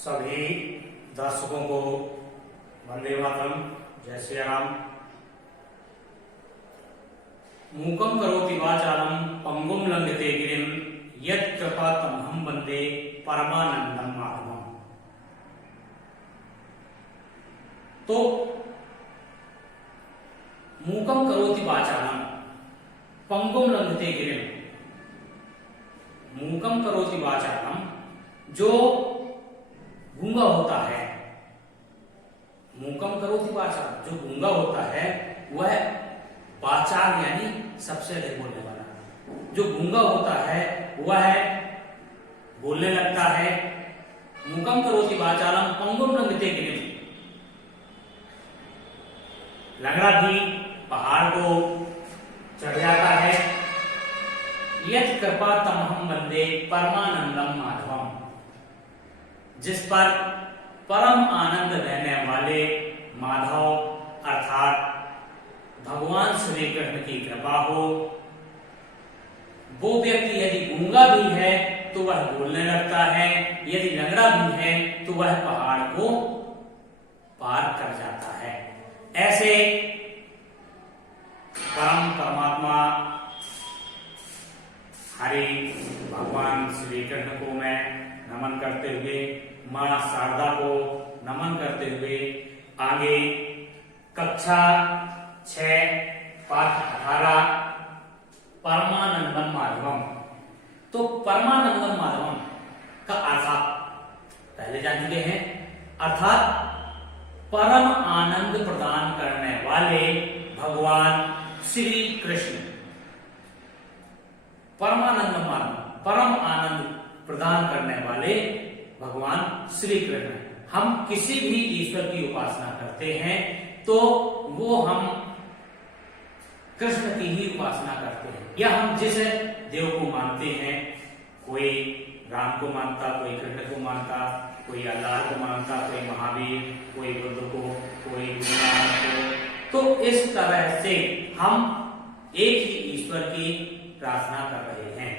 सभी दर्शकों को वंदे मातरम, जय श्री राम। मूकं करोति वाचालं पंगुं लंघते गिरिं यत्कृपातमहं वन्दे परमानंदं माधवम्। तो मूकं करोति वाचालं पंगुं लंघते गिरिं, मूकं करोति वाचालं जो गूंगा होता है, मूकम करोति वाचाल जो गूंगा होता है वह वाचाल यानी सबसे अधिक बोलने वाला। जो गूंगा होता है वह बोलने लगता है। मूकम करोति वाचालम पंगुम लंघते गिरिं, लंगड़ा भी पहाड़ को चढ़ जाता है। यत् कृपा तमहं वंदे परमानंदम माधवम, जिस पर परम आनंद रहने वाले माधव अर्थात भगवान श्री कृष्ण की कृपा हो। वो व्यक्ति यदि गूंगा भी है तो वह बोलने लगता है, यदि लंगड़ा भी है तो वह पहाड़ को पार कर जाता है। ऐसे परम परमात्मा हरि भगवान श्री कृष्ण को मैं नमन करते हुए, मां शारदा को नमन करते हुए आगे कक्षा 6 पाठ 18 परमानंदम माधवम। तो परमानंदम माधवम का अर्थ पहले जान चुके हैं, अर्थात परम आनंद प्रदान करने वाले भगवान श्री कृष्ण। परमानंदम माधवम परम आनंद प्रदान करने वाले भगवान श्री कृष्ण। हम किसी भी ईश्वर की उपासना करते हैं तो वो हम कृष्ण की ही उपासना करते हैं, या हम जिस देव को मानते हैं, कोई राम को मानता, कोई कृष्ण को मानता, कोई अल्लाह को मानता, कोई महावीर, कोई बुद्ध को, कोई गुरुनानक को। तो इस तरह से हम एक ही ईश्वर की प्रार्थना कर रहे हैं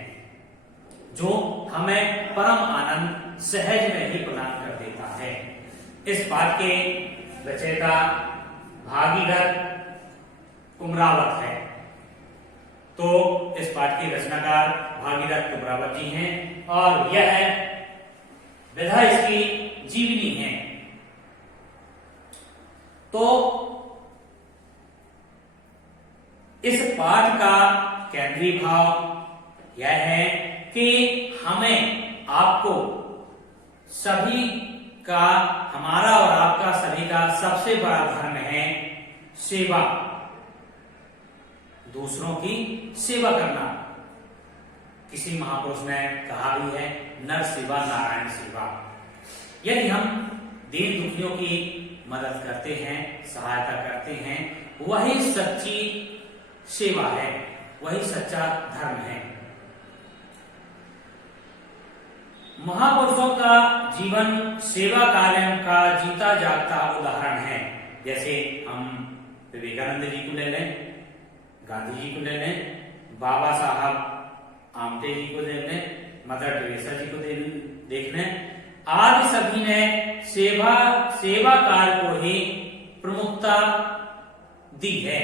जो हमें परम आनंद सहज में ही प्रदान कर देता है। इस पाठ के रचयिता भागीरथ कुमरावत है। तो इस पाठ के रचनाकार भागीरथ कुमरावत जी हैं और यह विधा इसकी जीवनी है। तो इस पाठ का केंद्रीय भाव यह है कि हमें आपको सभी का, हमारा और आपका सभी का सबसे बड़ा धर्म है सेवा, दूसरों की सेवा करना। किसी महापुरुष ने कहा भी है, नर सेवा नारायण सेवा। यदि हम दीन दुखियों की मदद करते हैं, सहायता करते हैं, वही सच्ची सेवा है, वही सच्चा धर्म है। महापुरुषों का जीवन सेवा कार्यों का जीता जागता उदाहरण है। जैसे हम विवेकानंद जी को ले लें, गांधी जी को ले लें, बाबा साहब आमटे जी को ले लें, मदर टेरेसा जी को देख लें। आज सभी ने सेवा कार्य को ही प्रमुखता दी है।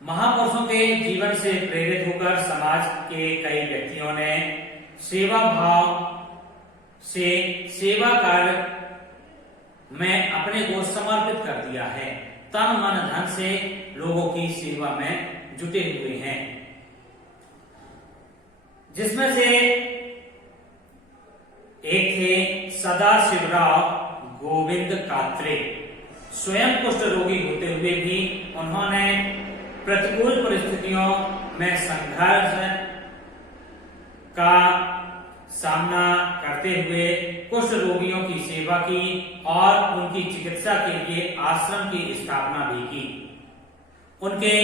महापुरुषों के जीवन से प्रेरित होकर समाज के कई व्यक्तियों ने सेवा भाव से सेवा कार्य में अपने को समर्पित कर दिया है, तन मन धन से लोगों की सेवा में जुटे हुए हैं। जिसमें से एक थे सदाशिवराव गोविंद कात्रे। स्वयं कुष्ठ रोगी होते हुए भी उन्होंने प्रतिकूल परिस्थितियों में संघर्ष का सामना करते हुए कुष्ठ रोगियों की सेवा की और उनकी चिकित्सा के लिए आश्रम की स्थापना भी की। उनके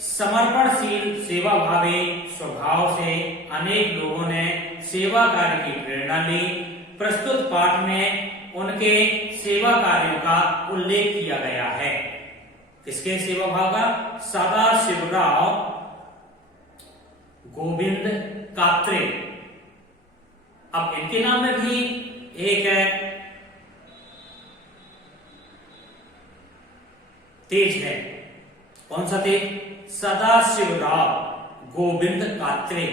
समर्पणशील सेवा भावी स्वभाव से अनेक लोगों ने सेवा कार्य की प्रेरणा ली। प्रस्तुत पाठ में उनके सेवा कार्यों का उल्लेख किया गया है। किसके सेवा भाव का? सदाशिवराव गोविंद कात्रे। अब इनके नाम में भी एक तेज है। कौन सा तेज? सदाशिवराव गोविंद कात्रे।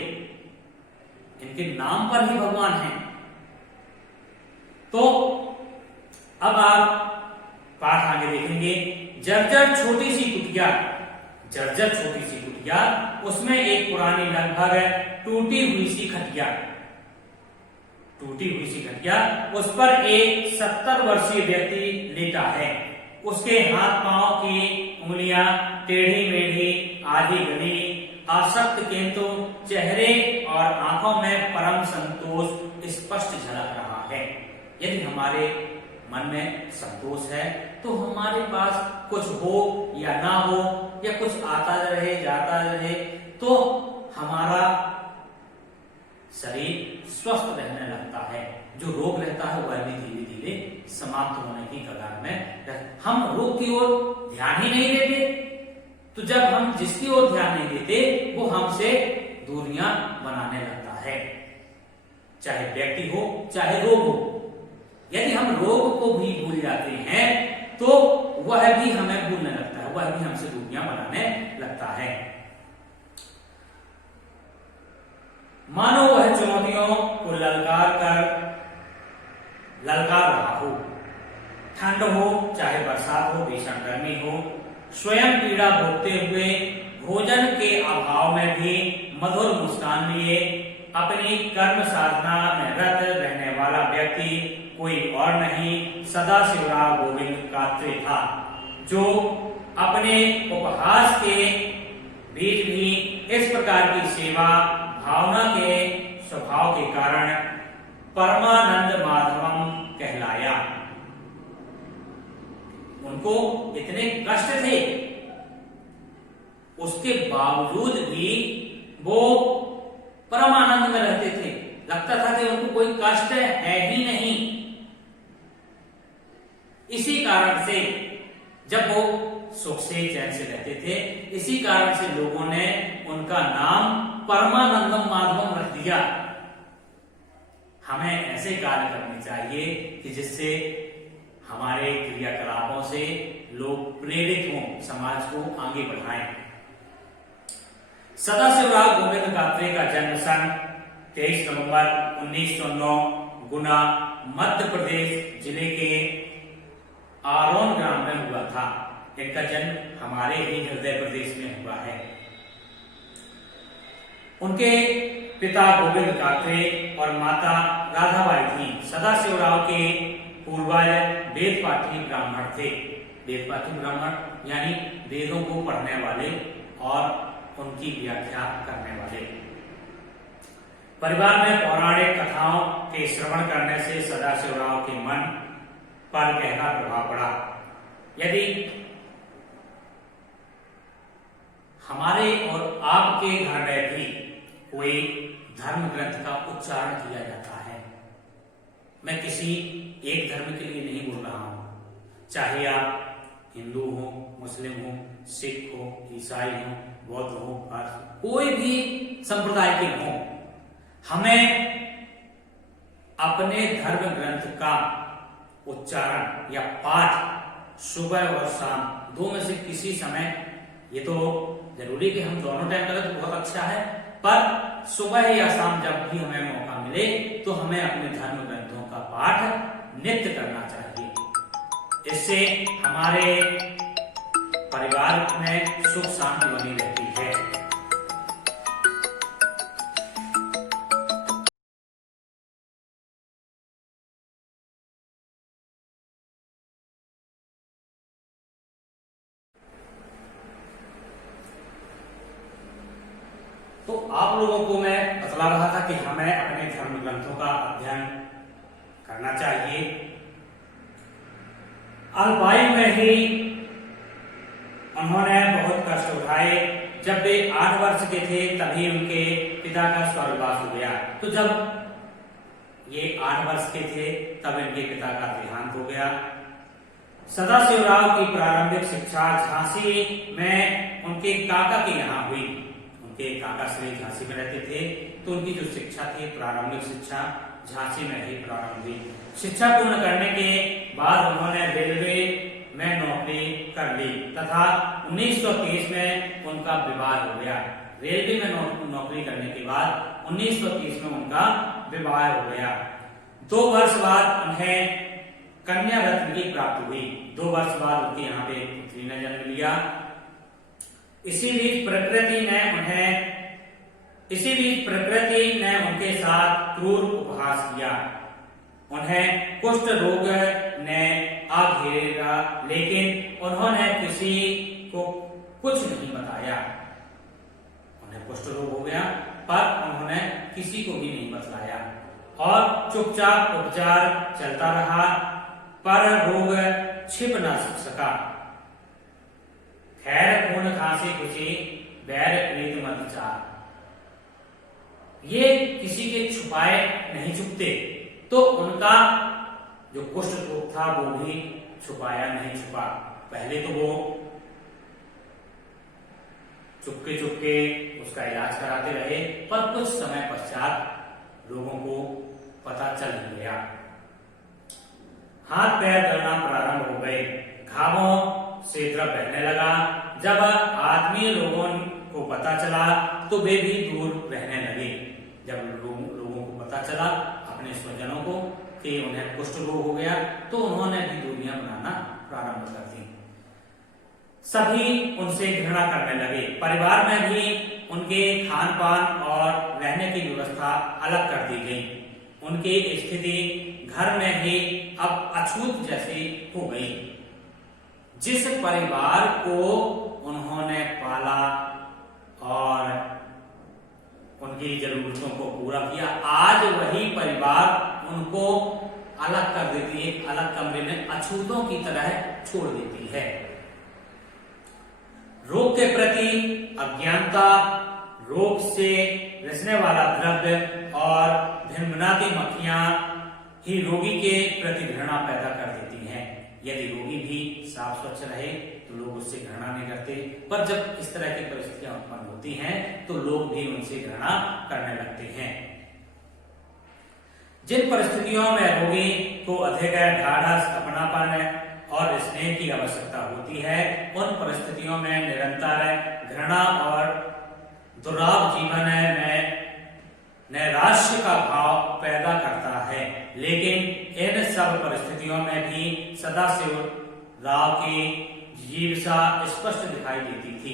इनके नाम पर ही भगवान है। तो अब आप पाठ आगे देखेंगे। जर्जर छोटी सी कुटिया, जर्जर छोटी सी कुटिया, उसमें एक पुरानी लगभग टूटी हुई सी खटिया, टूटी हुई सी खटिया, उस पर एक 70 वर्षीय व्यक्ति लेटा है। उसके हाथ पांव की उंगलियां टेढ़ी मेढ़ी, आधी गली, आसक्त किंतु चेहरे और आंखों में परम संतोष स्पष्ट झलक रहा है। यदि हमारे मन में संतोष है तो हमारे पास कुछ हो या ना हो, या कुछ आता रहे जाता रहे, तो हमारा शरीर स्वस्थ रहने लगता है। जो रोग रहता है वह भी धीरे धीरे समाप्त होने की कगार में। हम रोग की ओर ध्यान ही नहीं देते, तो जब हम जिसकी ओर ध्यान नहीं देते वो हमसे दूरियां बनाने लगता है, चाहे व्यक्ति हो चाहे रोग हो। यदि हम रोग को भी भूल जाते हैं तो वह भी हमें भूलने लगता है, वह भी हमसे दूरियां बनाने लगता है। मानो वह चुनौतियों को ललकार रहा हो, ठंड हो चाहे बरसात हो, भीषण गर्मी हो, स्वयं पीड़ा भोगते हुए भोजन के अभाव में भी मधुर मुस्कान लिए अपनी कर्म साधना में रत रहने वाला व्यक्ति कोई और नहीं, सदाशिवराव गोविंद कात्रे था, जो अपने उपहास के बीच भी इस प्रकार की सेवा भावना के स्वभाव के कारण परमानंद माधवम कहलाया। उनको इतने कष्ट थे, उसके बावजूद भी वो परमानंद में रहते थे। लगता था कि उनको कोई कष्ट है ही नहीं। इसी कारण से जब वो सुख से चैन से रहते थे, इसी कारण से लोगों ने उनका नाम परमानंदम माधवम रख दिया। हमें ऐसे कार्य करने चाहिए कि जिससे हमारे क्रियाकलापों से लोग प्रेरित हों, समाज को आगे बढ़ाएं। सदाशिवराव गोविंद कात्रे का जन्म सन 23 नवंबर 1909 गुना मध्य प्रदेश जिले के आरोन ग्राम में हुआ था। इनका जन्म हमारे ही हृदय प्रदेश में हुआ है। उनके पिता गोविंद कात्रे और माता राधाबाई थी। सदाशिवराव के पूर्वज वेद पाठी ब्राह्मण थे। वेद पाठी ब्राह्मण यानी वेदों को पढ़ने वाले और उनकी व्याख्या करने वाले। परिवार में पौराणिक कथाओं के श्रवण करने से सदाशिवराव के मन पर गहरा प्रभाव पड़ा। यदि हमारे और आपके घर में भी कोई धर्म ग्रंथ का उच्चारण किया जाता है, मैं किसी एक धर्म के लिए नहीं बोल रहा हूं, चाहे आप हिंदू हो, मुस्लिम हो, सिख हो, ईसाई हो, बौद्ध हो, पारसी, कोई भी संप्रदाय के हो, हमें अपने धर्म ग्रंथ का उच्चारण या पाठ सुबह और शाम दो में से किसी समय, ये तो जरूरी कि हम दोनों टाइम करें तो बहुत अच्छा है, पर सुबह या शाम जब भी हमें मौका मिले तो हमें अपने धर्म ग्रंथों का पाठ नित्य करना चाहिए। इससे हमारे परिवार में सुख शांति बनी रहती है। तो आप लोगों को मैं बतला रहा था कि हमें अपने धर्म ग्रंथों का अध्ययन करना चाहिए। अल्पायु में ही उन्होंने बहुत कष्ट उठाए। जब वे 8 वर्ष के थे तभी उनके पिता का स्वर्गवास हो गया। तो जब ये 8 वर्ष के थे तब इनके पिता का देहांत हो गया। सदाशिवराव की प्रारंभिक शिक्षा झांसी में उनके काका के यहाँ हुई। उनके काका श्री झांसी में रहते थे, तो उनकी जो शिक्षा थी, प्रारंभिक शिक्षा, झांसी में ही प्रारंभ हुई। शिक्षा पूर्ण करने के बाद उन्होंने रेलवे में नौकरी कर ली तथा 1930 में उनका विवाह हो गया। रेलवे में नौकरी करने के बाद 1930 में उनका विवाह हो गया। 2 वर्ष बाद उन्हें कन्या रत्न की प्राप्ति हुई। 2 वर्ष बाद उनके यहाँ पे पुत्री ने जन्म लिया। इसी बीच प्रकृति ने उनके साथ क्रूर उपहास किया। उन्हें कुष्ठ रोग ने आ घेरा, लेकिन उन्होंने किसी को कुछ नहीं बताया। उन्हें कुष्ठ रोग हो गया पर उन्होंने किसी को भी नहीं बतलाया और चुपचाप उपचार चलता रहा, पर रोग छिप न सका। खैर खून खांसी खुशी बैर प्रीत मत चार, ये किसी के छुपाए नहीं छुपते, तो उनका जो कुष्ठ रोग था वो भी छुपाया नहीं छुपा। पहले तो वो चुपके चुपके उसका इलाज कराते रहे, पर कुछ समय पश्चात लोगों को पता चल गया। हाथ पैर गलना प्रारंभ हो गए, घावों से द्रव बहने लगा। जब आत्मीय लोगों को पता चला तो वे भी दूर रहने लगे। जब लोगों को पता चला अपने स्वजनों को कि उन्हें कुष्ठ रोग हो गया, तो उन्होंने भी दूरियां बनाना प्रारंभ कर दी। सभी उनसे घृणा करने लगे। परिवार में भी उनके खान पान और रहने की व्यवस्था अलग कर दी गई। उनकी स्थिति घर में ही अब अछूत जैसी हो गई। जिस परिवार को उन्होंने पाला और उनकी जरूरतों को पूरा किया, आज वही परिवार उनको अलग कर देती है, अलग कमरे में अछूतों की तरह छोड़ देती है। रोग के प्रति अज्ञानता, रोग से रिसने वाला द्रव्य और भिनभिनाती मक्खियां ही रोगी के प्रति घृणा पैदा कर देती हैं। यदि रोगी भी साफ स्वच्छ रहे तो लोग उससे घृणा नहीं करते, पर जब इस तरह की परिस्थितियां उत्पन्न होती हैं तो लोग भी उनसे घृणा करने लगते हैं। जिन परिस्थितियों में रोगी को अधिक ढाढ़स, अपनापन और स्नेह की आवश्यकता होती है, उन परिस्थितियों में निरंतर घृणा और दुराव जीवन में नैराश्य का भाव पैदा करता है। लेकिन इन सब परिस्थितियों में भी सदाशिव राव की जीविका स्पष्ट दिखाई देती थी।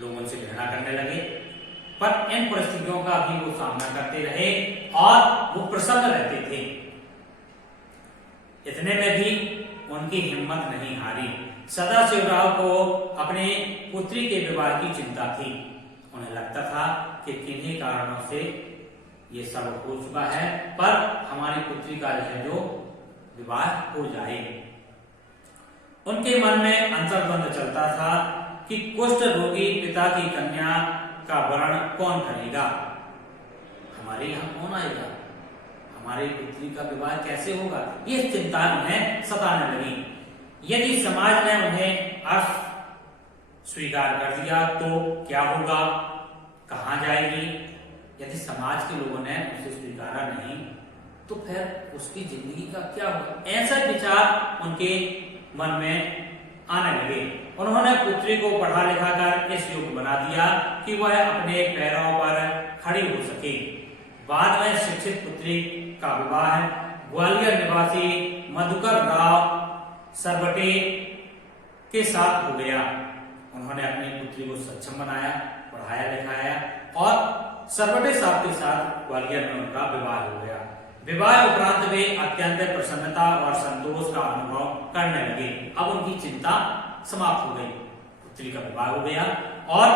लोग उनसे घृणा करने लगे, पर इन परिस्थितियों का भी वो सामना करते रहे और वो प्रसन्न रहते थे। इतने में भी उनकी हिम्मत नहीं हारी। सदाशिव राव को अपने पुत्री के विवाह की चिंता थी। उन्हें लगता था कि किन्हीं कारणों से ये सब हो चुका है, पर हमारी पुत्री का जो विवाह हो जाए। उनके मन में अंतर्द्वंद चलता था कि कुष्ठ रोगी पिता की कन्या का वरण कौन करेगा, हमारे यहाँ कौन आएगा, हमारी पुत्री का विवाह कैसे होगा, ये चिंता उन्हें सताने लगी। यदि समाज ने उन्हें अस्वीकार कर दिया तो क्या होगा, कहाँ जाएगी। यदि समाज के लोगों ने उसे स्वीकारा नहीं तो फिर उसकी जिंदगी का क्या होगा। ऐसा विचार उनके मन में आने लगे। उन्होंने पुत्री को पढ़ा लिखा कर इस योग्य बना दिया कि वह अपने पैरों पर खड़ी हो सके। बाद में शिक्षित पुत्री का विवाह ग्वालियर निवासी मधुकर राव सरवटे के साथ हो गया। उन्होंने अपनी पुत्री को सक्षम बनाया, पढ़ाया लिखाया और सरवटे साहब के साथ ग्वालियर में उनका विवाह हो गया। विवाह उपरांत वे अत्यंत प्रसन्नता और संतोष का अनुभव करने लगे। अब उनकी चिंता समाप्त हो गई, पुत्री का विवाह हो गया। और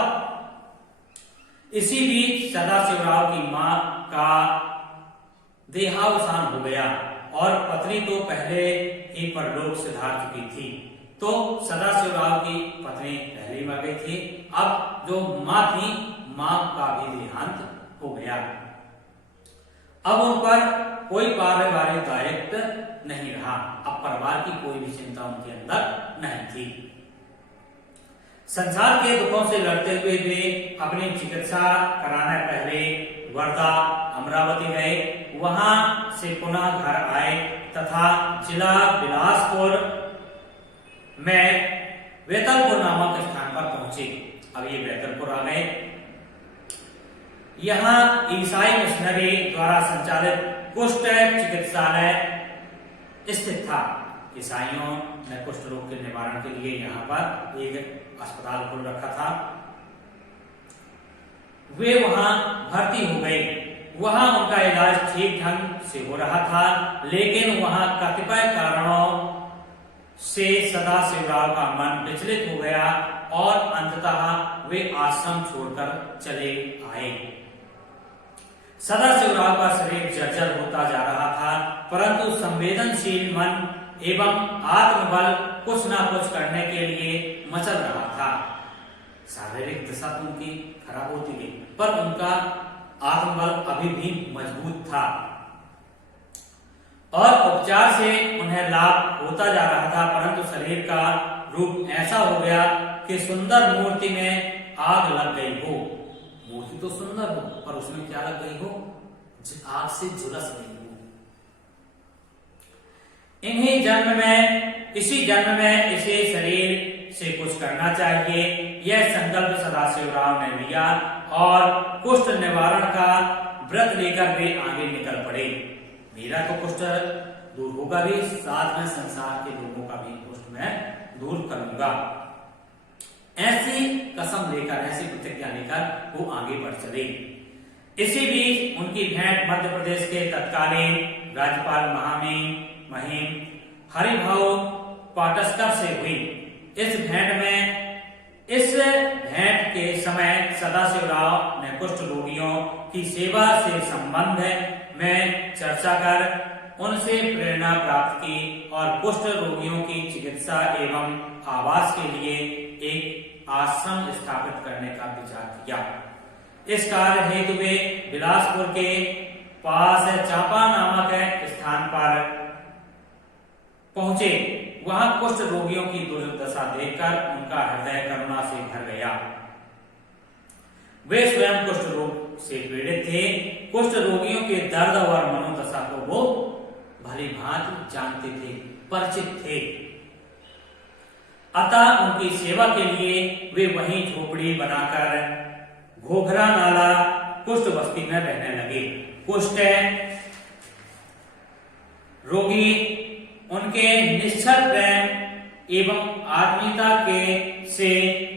इसी बीच सदाशिवराव की मां का देहावसान हो गया और पत्नी तो पहले ही परलोक सिधार चुकी थी। तो सदाशिवराव की पत्नी पहले मर गई थी। अब जो मां थी, मां का भी देहांत हो गया। अब उन पर कोई पारिवारिक दायित्व नहीं रहा। अब परिवार की कोई भी चिंता उनके अंदर नहीं थी। संसार के दुखों से लड़ते हुए वे अपनी चिकित्सा कराने पहले वर्धा, अमरावती गए, वहां से पुनः घर आए तथा जिला बिलासपुर में वेतलपुर नामक स्थान पर पहुंचे। अब ये वेतलपुर आ गए। यहाँ ईसाई मिशनरी द्वारा संचालित कुष्ठ चिकित्सालय स्थित था। ईसाइयों ने कुष्ठ रोग के निवारण के लिए यहाँ पर एक अस्पताल खोल रखा था। वे वहां भर्ती हो गए। वहां उनका इलाज ठीक ढंग से हो रहा था, लेकिन वहां कतिपय कारणों से सदाशिवराव का मन विचलित हो गया और अंततः वे आश्रम छोड़कर चले आए। सदाशिवराव का शरीर जर्जर होता जा रहा था, परंतु संवेदनशील मन एवं आत्मबल कुछ ना कुछ करने के लिए मचल रहा था। शारीरिक दशा तो उनकी खराब होती गई, पर उनका आत्मबल अभी भी मजबूत था और उपचार से उन्हें लाभ होता जा रहा था, परंतु शरीर का रूप ऐसा हो गया कि सुंदर मूर्ति में आग लग गई हो। मूर्ति तो सुंदर हो, पर उसमें क्या लग गई हो? आग से झुलस गई हो। इसी जन्म में इसे शरीर से कुछ करना चाहिए, यह संकल्प सदाशिवराव ने लिया और कुष्ठ निवारण का व्रत लेकर वे आगे निकल पड़े। मेरा तो कुष्ठ दूर होगा भी, साथ में संसार के लोगों का भी कुष्ठ मैं दूर करूंगा। ऐसी कसम लेकर, ऐसी प्रतिज्ञा लेकर वो आगे बढ़ चले। इसी बीच उनकी भेंट मध्य प्रदेश के तत्कालीन राज्यपाल महिम हरिभाऊ पाटस्कर से हुई। इस भेंट के समय सदाशिवराव ने कुष्ठ रोगियों की सेवा से संबंध में चर्चा कर उनसे प्रेरणा प्राप्त की और कुष्ठ रोगियों की चिकित्सा एवं आवास के लिए एक आश्रम स्थापित करने का विचार किया। इस कार्य हेतु वे बिलासपुर के पास चांपा नामक स्थान पर पहुंचे। वहां कुष्ठ रोगियों की दुर्दशा देखकर उनका हृदय करुणा से भर गया। वे स्वयं कुष्ठ रोग से पीड़ित थे। कुष्ठ रोगियों के दर्द और मनोदशा को वो भली भांति जानते थे, परिचित थे। अतः उनकी सेवा के लिए वे वहीं झोपड़ी बनाकर घोघरा नाला कुष्ठ बस्ती में रहने लगे। कुष्ठ रोगी उनके निश्चल प्रेम एवं आत्मीयता के से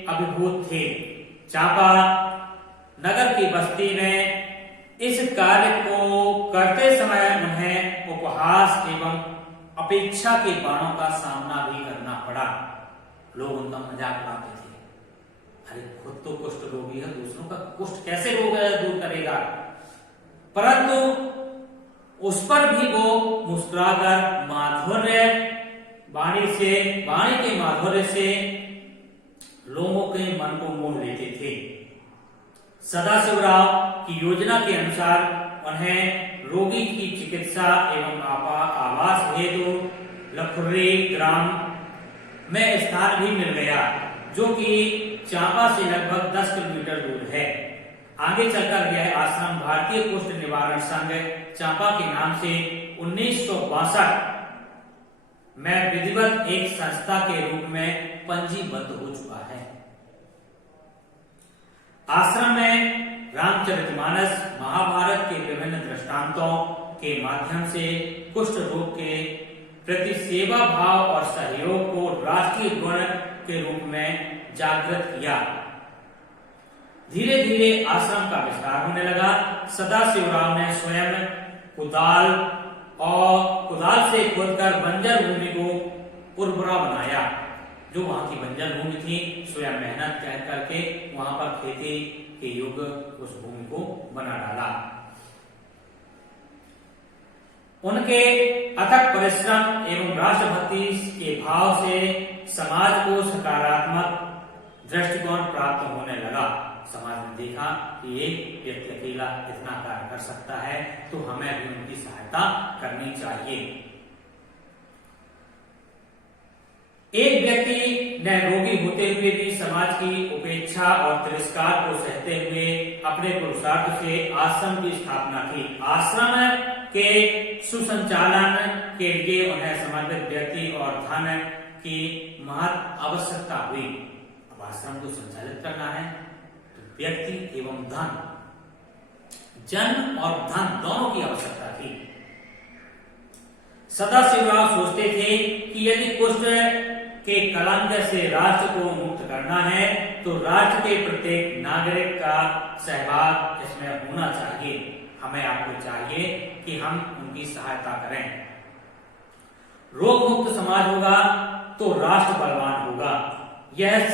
अभिभूत थे। चांपा नगर की बस्ती में इस कार्य को करते समय उन्हें उपहास एवं अपेक्षा के बाणों का सामना भी करना पड़ा। लोग उनका मजाक उड़ाते थे, अरे खुद तो कुष्ठ रोगी है, दूसरों का कुष्ठ कैसे रोग दूर करेगा। परंतु उस पर भी वो मुस्कुराकर वाणी के माधुर्य से लोगों के मन को मोह लेते थे। सदाशिवराव की योजना के अनुसार उन्हें रोगी की चिकित्सा एवं आवास हेतु लखुर्री ग्राम में स्थान भी मिल गया, जो कि चांपा से लगभग 10 किलोमीटर दूर है। आगे चलकर यह आश्रम भारतीय कुष्ठ निवारण संघ चांपा के नाम से 1962 में विधिवत एक संस्था के रूप में पंजीबद्ध हो चुका है। आश्रम में रामचरितमानस, महाभारत के विभिन्न दृष्टांतों के माध्यम से कुष्ठ रोग के प्रति सेवा भाव और सहयोग को राष्ट्रीय गुण के रूप में जागृत किया। धीरे धीरे आश्रम का विस्तार होने लगा। सदाशिवराव ने स्वयं कुदाल से खोदकर बंजर भूमि को उर्वरा बनाया। जो वहां की बंजर भूमि थी, स्वयं मेहनत करके वहां पर खेती के योग्य उस भूमि को बना डाला। उनके अथक परिश्रम एवं राष्ट्रभक्ति के भाव से समाज को सकारात्मक दृष्टिकोण प्राप्त होने लगा। समाज ने देखा कि एक व्यक्ति अकेला इतना कार्य कर सकता है, तो हमें भी उनकी सहायता करनी चाहिए। एक व्यक्ति ने रोगी होते हुए भी समाज की उपेक्षा और तिरस्कार को सहते हुए अपने पुरुषार्थ से आश्रम की स्थापना की। आश्रम के सुसंचालन के लिए उन्हें समर्पित व्यक्ति और धन की महत आवश्यकता हुई। अब आश्रम को संचालित करना है तो व्यक्ति एवं धन, जन और धन दोनों की आवश्यकता थी। सदाशिवराव सोचते थे कि यदि कुष्ठ के कलंक से राष्ट्र को मुक्त करना है तो राष्ट्र के प्रत्येक नागरिक का सहभाग इसमें होना चाहिए। हमें आपको चाहिए कि हम उनकी सहायता करें। रोग मुक्त समाज होगा तो राष्ट्र बलवान होगा। यह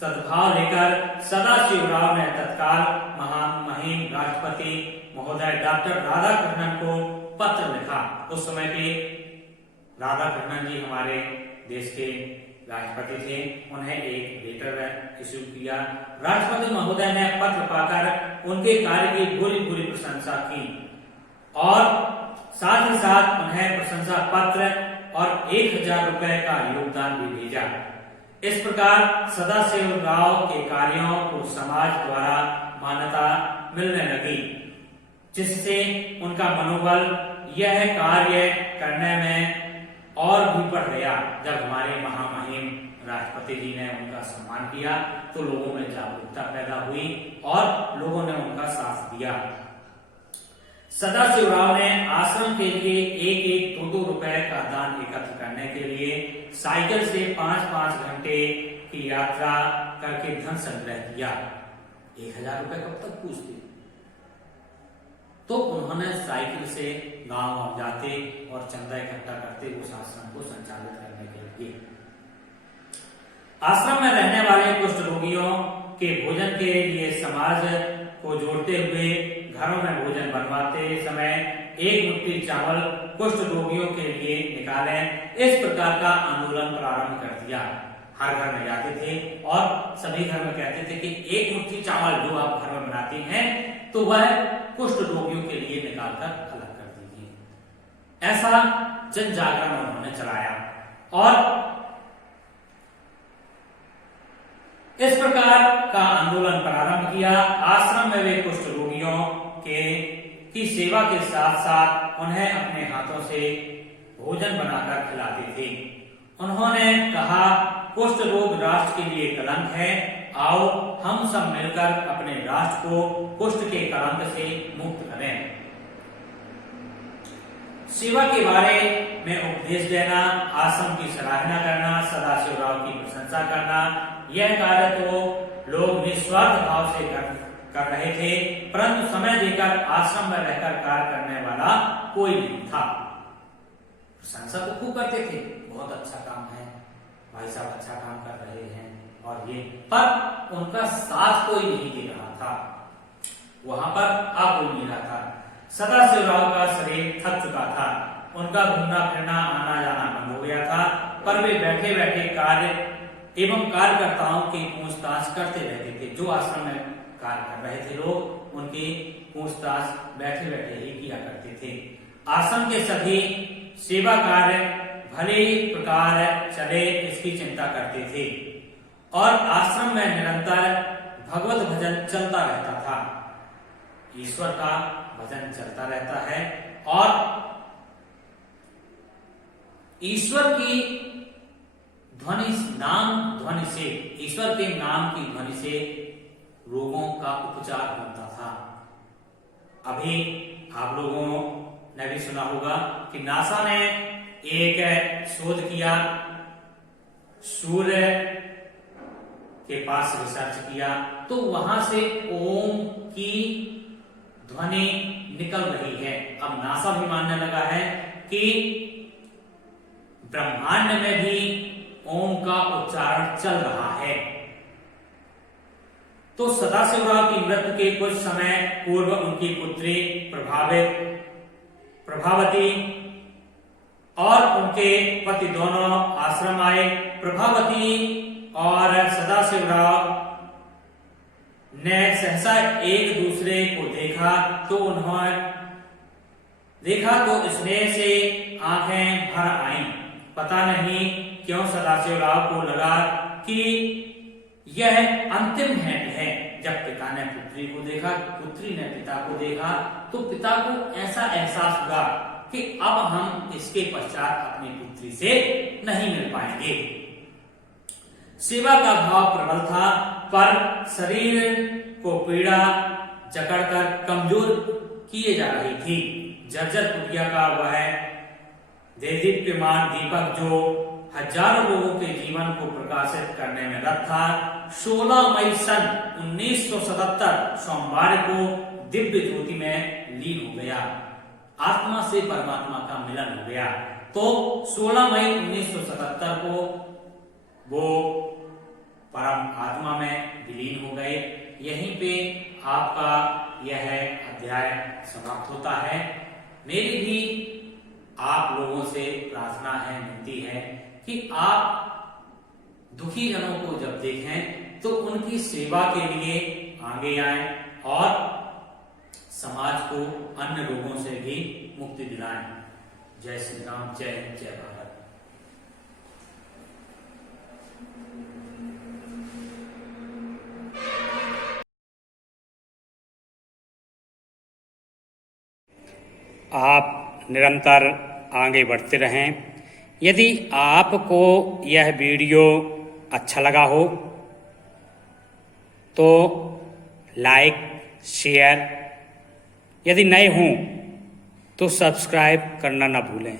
सद्भाव लेकर सदाशिवराव ने तत्काल महामहिम राष्ट्रपति महोदय डॉक्टर राधाकृष्णन को पत्र लिखा। उस समय के राधाकृष्णन जी हमारे देश के राष्ट्रपति थे। उन्हें एक लेटर इश्यू किया। राष्ट्रपति महोदय ने पत्र पाकर उनके कार्य की पूरी पूरी प्रशंसा की और साथ ही साथ उन्हें प्रशंसा पत्र और 1000 रुपए का योगदान भी भेजा। इस प्रकार सदाशिवराव के कार्यों को समाज द्वारा मान्यता मिलने लगी, जिससे उनका मनोबल यह कार्य करने में और भी बढ़ गया। जब हमारे महामहिम राष्ट्रपति जी ने उनका सम्मान किया तो लोगों में जागरूकता पैदा हुई और लोगों ने उनका साथ दिया। सदाशिवराव ने आश्रम के लिए 1-2 रुपए का दान एकत्र करने के लिए साइकिल से 5-5 घंटे की यात्रा करके धन संग्रह किया। 1000 रुपए कब तक पूछते? तो उन्होंने साइकिल से गांव जाते और चंदा इकट्ठा करते उस आश्रम को संचालित करने के लिए। आश्रम में रहने वाले कुष्ठ रोगियों के भोजन के लिए समाज को जोड़ते हुए घरों में भोजन बनवाते समय 1 मुट्ठी चावल कुष्ठ रोगियों के लिए निकालें, इस प्रकार का आंदोलन प्रारंभ कर दिया। हर घर में जाते थे और सभी घर में कहते थे कि 1 मुट्ठी चावल जो आप घर में बनाते हैं तो वह कुष्ठ रोगियों के लिए निकालकर अलग कर दीजिए। ऐसा जन जागरण उन्होंने चलाया और इस प्रकार का आंदोलन प्रारंभ किया। आश्रम में वे कुष्ठ रोगियों की सेवा के साथ साथ उन्हें अपने हाथों से भोजन बनाकर खिलाते थे। उन्होंने कहा, कुष्ठ रोग राष्ट्र के लिए कलंक है, आओ हम सब मिलकर अपने राष्ट्र को कुष्ठ के कलंक से मुक्त करें। सेवा के बारे में उपदेश देना, आश्रम की सराहना करना, सदाशिवराव की प्रशंसा करना, यह कार्य तो लोग निस्वार्थ भाव से कर रहे थे, परंतु समय देकर आश्रम में रहकर कार्य करने वाला कोई नहीं था। प्रशंसा तो खूब करते थे, बहुत अच्छा काम है, भाई साहब अच्छा काम कर रहे हैं और ये, पर उनका साथ कोई नहीं दे रहा था, वहां पर आ कोई नहीं रहा था। सदाशिवराव का शरीर थक चुका था, उनका घूमना फिरना आना जाना बंद हो गया था, पर वे बैठे बैठे कार्य एवं कार्यकर्ताओं की पूछताछ करते रहते थे। जो आश्रम में कार्य कर रहे थे लोग, उनकी पूछताछ बैठे बैठे ही किया करते थे। आश्रम के सभी सेवा कार्य भले प्रकार चले इसकी चिंता करते थे और आश्रम में निरंतर भगवत भजन चलता रहता था। ईश्वर का भजन चलता रहता है और ईश्वर की ध्वनि से, ईश्वर के नाम की ध्वनि से रोगों का उपचार होता था। अभी आप लोगों ने भी सुना होगा कि नासा ने एक शोध किया, सूर्य के पास रिसर्च किया, तो वहां से ओम की ध्वनि निकल रही है। अब नासा भी मानने लगा है कि ब्रह्मांड में भी ओम का उच्चारण चल रहा है। तो सदाशिवराव की मृत्यु के कुछ समय पूर्व उनकी पुत्री प्रभावती और उनके पति दोनों आश्रम आए। प्रभावती और सदाशिवराव ने सहसा एक दूसरे को देखा तो स्नेह से आंखें भर आईं। पता नहीं क्यों सदाशिवराव को लगा कि यह अंतिम भेंट है। जब पिता ने पुत्री को देखा, पुत्री ने पिता को देखा, तो पिता को ऐसा एहसास हुआ कि अब हम इसके पश्चात अपनी पुत्री से नहीं मिल पाएंगे। सेवा का भाव प्रबल था, पर शरीर को पीड़ा जकड़कर कमजोर किए जा रही थी। जर्जर कुटिया का वह देदीप्यमान दीपक जो हजारों लोगों के जीवन को प्रकाशित करने में रत था, 16 मई सन 1977 सोमवार को दिव्य ज्योति में लीन हो गया। आत्मा से परमात्मा का मिलन हो गया। तो 16 मई 1977 को वो परम आत्मा में विलीन हो गए। यहीं पे आपका यह अध्याय समाप्त होता है। मेरी भी आप लोगों से प्रार्थना है, विनती है कि आप दुखी जनों को जब देखें तो उनकी सेवा के लिए आगे आएं और समाज को अन्य रोगों से भी मुक्ति दिलाएं। जय श्री राम, जय हिंद, जय भारत। आप निरंतर आगे बढ़ते रहें। यदि आपको यह वीडियो अच्छा लगा हो तो लाइक, शेयर, यदि नए हों तो सब्सक्राइब करना ना भूलें।